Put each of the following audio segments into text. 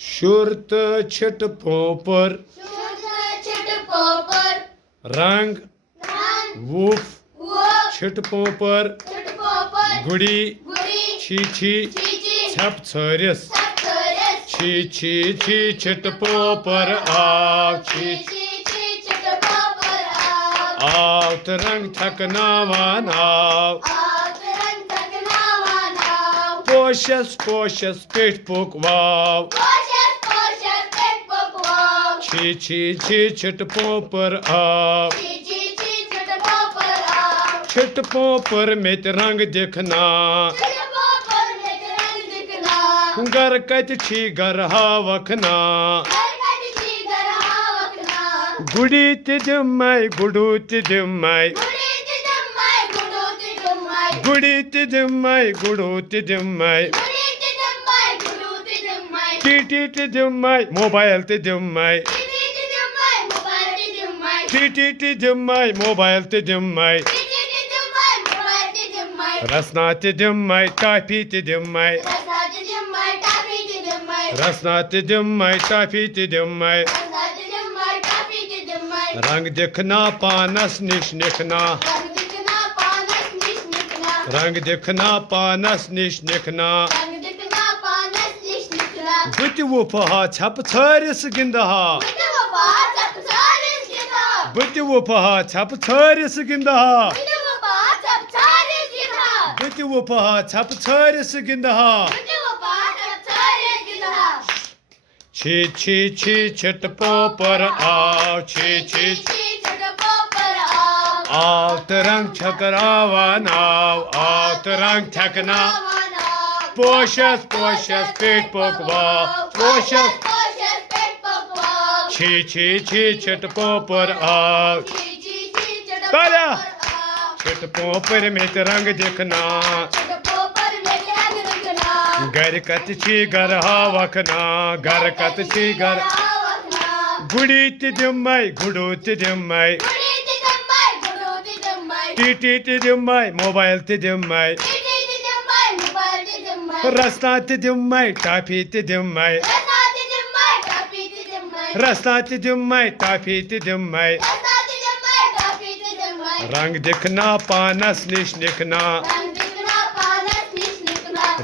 शुर तो छिट पोपर रंग वूफ छिट पोपर गुड़ी छी छी छप छरिस छी छी छी छिट पोपर आव छी आव तो रंग थकनावान आव पोशस पोशस पेट पोक वाव छी छी छी छिट पोपर आव छिट पोपर में ते रंग दिखना गर कत छी गर हावखना गुड़ी ते दिम्मै गुडू ते दिम्मै गुड़ी ते दिम्मै गुडू ते दिम्मै टीटी ते दिम्मै मोबाइल ते दिम्मै टीटी ते दिम्मै मोबाइल ते दिम्मै रसना ते दिम्मै टाफी ते दिम्मै रसना ते दिम्मै टाफी ते दिम्मै रंग दिखना पानस निश निखना रंग दिखना पानस निश निखना बुत वुफहा छप छरिस गिंदहा बुत वुफहा छप छरिस गिंदहा बुत वुफहा छप छरिस गिंदहा छी छी छी छिट पोपर आव छी छी आव तो रंग छकरावान आव तो रंग छकना पोशस पोशस पेट पोकवा पोशस छी छी छी छिट पोपर आव तालिया छिट पोपर में तो रंग दिखना घर कत छी घर हावखना घर कत छी घर गुड़ी ते दिम्मै गुडू ते दिम्मै टीटी ते दिम्मै मोबाइल ते दिम्मै रसना ते दिम्मै टाफी ते दिम्मै रसना ते दिम्मै टाफी ते दिम्मै रंग दिखना पानस निश निखना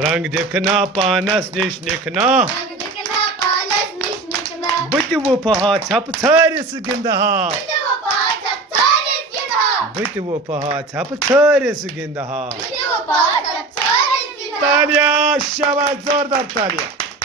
रंग दिखना पानस निश निखना बुत वुफहा छप छरिस गिंदहा बुत वुफहा छप छरिस गिंदहा तालिया शाबाश जोरदार तालिया।